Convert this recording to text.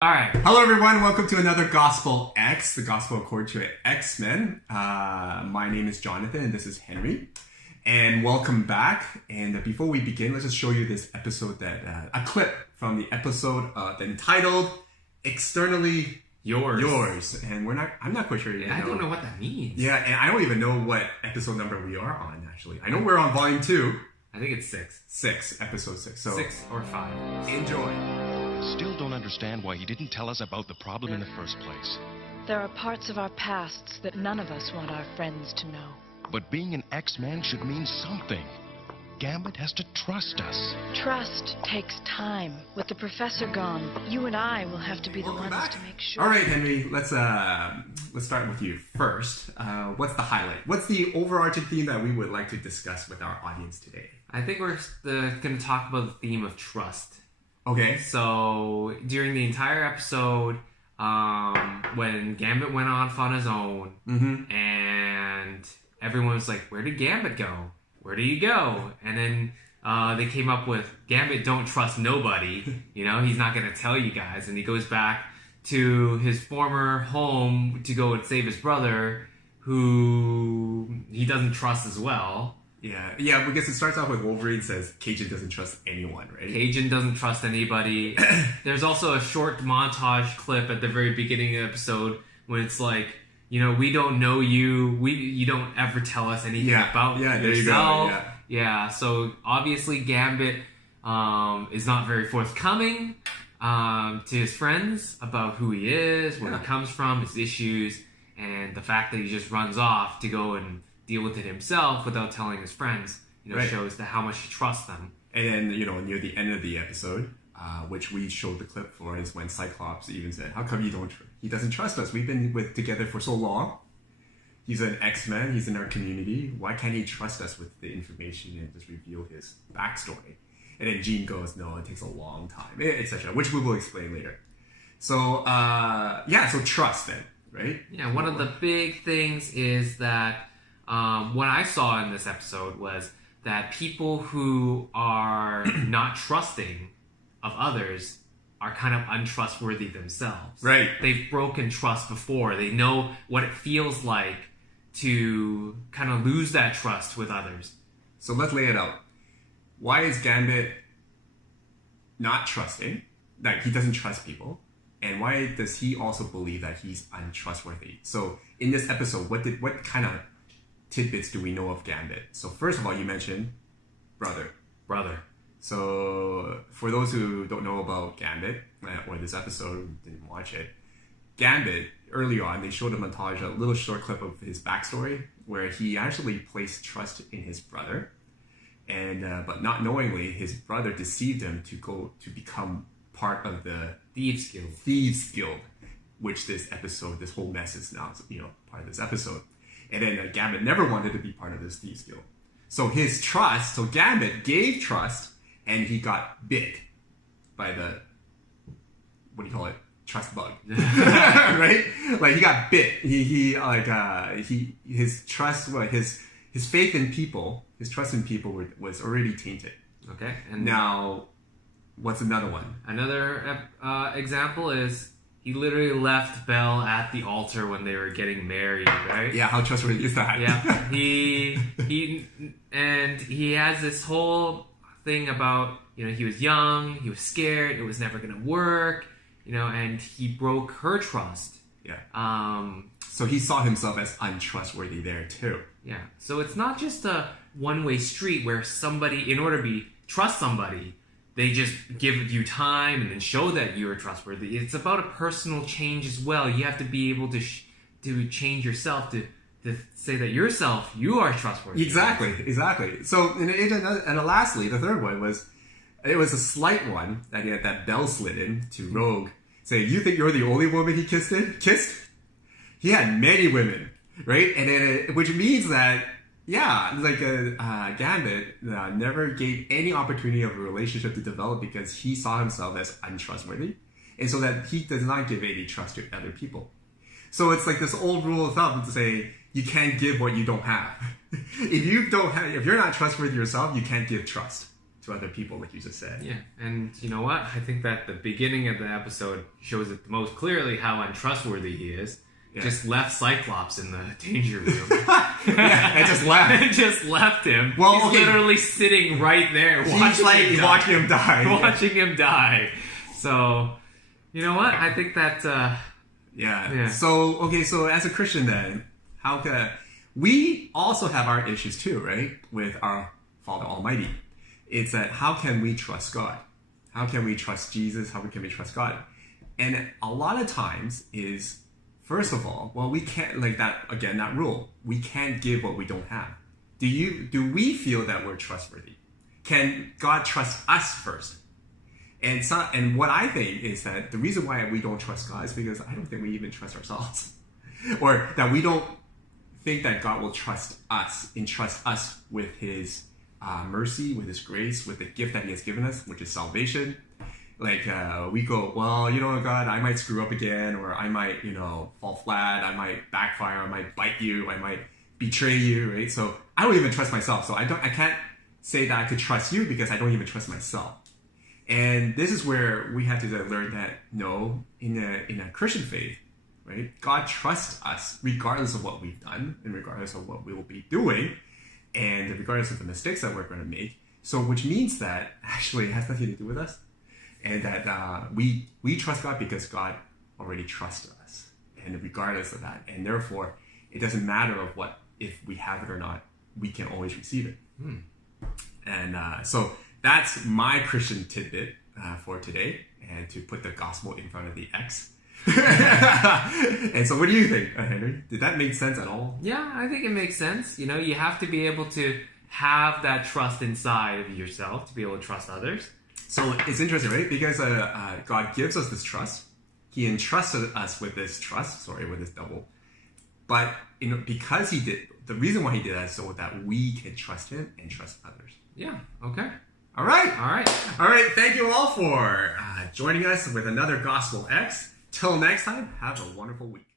All right. Hello, everyone. Welcome to another GospelX, the Gospel according to X-Men. My name is Jonathan, and this is Henry. And welcome back. And before we begin, let's just show you this episode a clip from the episode entitled "Externally Yours." And I'm not quite sure. I don't know what that means. Yeah, and I don't even know what episode number we are on. Actually, I know we're on volume 2. I think it's 6. Episode 6. So 6 or 5. Enjoy. Still don't understand why he didn't tell us about the problem in the first place. There are parts of our pasts that none of us want our friends to know. But being an X-Man should mean something. Gambit has to trust us. Trust takes time. With the professor gone, you and I will have to be the ones to make sure. All right, Henry, let's start with you first. What's the highlight? What's the overarching theme that we would like to discuss with our audience today? I think we're going to talk about the theme of trust. Okay. So during the entire episode, when Gambit went off on his own, and everyone was like, "Where did Gambit go? Where do you go?" And then they came up with, Gambit don't trust nobody. You know, he's not going to tell you guys. And he goes back to his former home to go and save his brother, who he doesn't trust as well. Yeah, because it starts off with Wolverine says Cajun doesn't trust anyone, right? Cajun doesn't trust anybody. There's also a short montage clip at the very beginning of the episode when it's like, you know, we don't know you. You don't ever tell us anything about yourself. There you go. Yeah, so obviously Gambit is not very forthcoming to his friends about who he is, where he comes from, his issues, and the fact that he just runs off to go and deal with it himself without telling his friends, shows how much he trusts them. And then, near the end of the episode, which we showed the clip for, is when Cyclops even said, "How come he doesn't trust us? We've been together for so long. He's an X-Man. He's in our community. Why can't he trust us with the information and just reveal his backstory?" And then Jean goes, "No, it takes a long time," etc., which we will explain later. So, so trust then, right? Yeah, one of the big things is that what I saw in this episode was that people who are not trusting of others are kind of untrustworthy themselves. Right. They've broken trust before. They know what it feels like to kind of lose that trust with others. So let's lay it out. Why is Gambit not trusting? Like, he doesn't trust people. And why does he also believe that he's untrustworthy? So in this episode, what kind of tidbits do we know of Gambit? So first of all, you mentioned brother. So for those who don't know about Gambit, or this episode, didn't watch it, Gambit, early on, they showed a montage, a little short clip of his backstory, where he actually placed trust in his brother, and but not knowingly, his brother deceived him to become part of the Thieves Guild, which this whole mess is now, part of this episode. And then Gambit never wanted to be part of this Thieves Guild. So Gambit gave trust, and he got bit by the, what do you call it? Trust bug. Right? Like, he got bit. His trust, his faith in people, his trust in people was already tainted. Okay. And now, what's another one? Another example is, he literally left Belle at the altar when they were getting married, right? Yeah, how trustworthy is that? Yeah, he has this whole thing about, he was young, he was scared, it was never gonna work, and he broke her trust. Yeah. So he saw himself as untrustworthy there too. Yeah. So it's not just a one-way street where somebody, in order to trust somebody, they just give you time and then show that you're trustworthy. It's about a personal change as well. You have to be able to change yourself to say that you are trustworthy. Exactly. So, and lastly, the third one was, it was a slight one that Belle slid in to Rogue, saying, "You think you're the only woman he kissed? He had many women, right?" And then, which means that, Gambit never gave any opportunity of a relationship to develop because he saw himself as untrustworthy, and so that he does not give any trust to other people. So it's like this old rule of thumb to say you can't give what you don't have. If you're not trustworthy yourself, you can't give trust to other people, like you just said. Yeah, and you know what? I think that the beginning of the episode shows it most clearly how untrustworthy he is. Yeah. Just left Cyclops in the danger room. And just left. And just left him. Well, he's literally sitting right there watching him die. Watching him die. So, you know what? I think that... yeah. So as a Christian then, how can... We also have our issues too, right? With our Father Almighty. It's that how can we trust God? How can we trust Jesus? How can we trust God? And a lot of times is... First of all, well, we can't, like that, again, that rule. We can't give what we don't have. Do we feel that we're trustworthy? Can God trust us first? And what I think is that the reason why we don't trust God is because I don't think we even trust ourselves. Or that we don't think that God will entrust us with his mercy, with his grace, with the gift that he has given us, which is salvation. Like, we go, well, you know what, God, I might screw up again, or I might, fall flat, I might backfire, I might bite you, I might betray you, right? So I don't even trust myself. So I can't say that I could trust you because I don't even trust myself. And this is where we have to learn that, no, in a Christian faith, right, God trusts us regardless of what we've done and regardless of what we will be doing and regardless of the mistakes that we're going to make. So which means that actually it has nothing to do with us. And that we trust God because God already trusts us, and regardless of that, and therefore it doesn't matter if we have it or not, we can always receive it. And so that's my Christian tidbit for today, and to put the gospel in front of the X. And so, what do you think, Henry? Did that make sense at all? Yeah, I think it makes sense. You have to be able to have that trust inside of yourself to be able to trust others. So it's interesting, right? Because God gives us this trust. He entrusted us with this trust, with this double. But because he did, the reason why he did that is so that we can trust him and trust others. Yeah, okay. All right. Thank you all for joining us with another GospelX. Till next time, have a wonderful week.